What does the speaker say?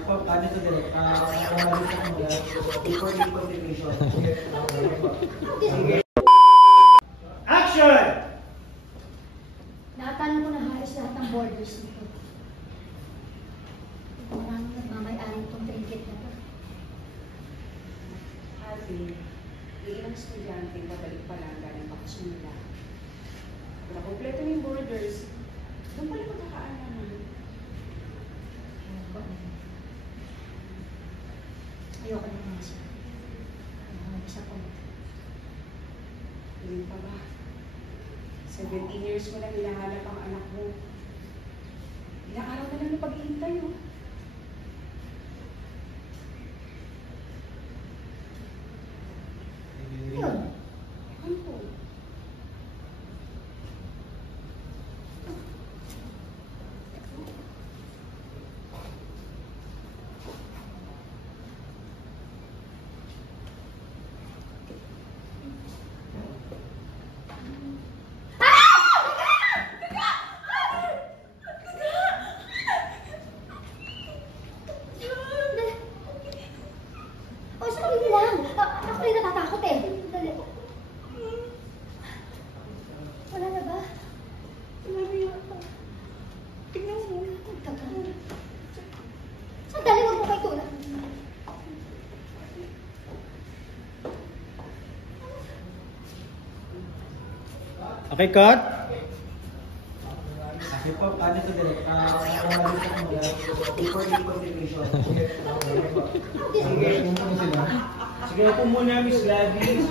po, paano ito direct? Before the confirmation. Action! Nakatalo ko na halos lahat ng borders nito. Maraming nagmamayari itong trinket na to. Ate, ilang estudyante babalik pa lang galing bakasyon nila. Kung nakompleto na yung borders, doon pala magkakaalam naman. Ayoko na mga siya. Disappoint. Hindi pa ba? 17 years mo lang hinahanap ang anak mo. Ilang araw na lang na pag-iintay, no? Yun. Ano po? O, sabi lang. Ako rin natatakot eh. Dali. Wala na ba? Tignan mo. Sandali, huwag mo kayo tulad. Okay, cut? Okay po, paano ito direct? Before the confirmation. Sige, sige po muna, Miss Gladys.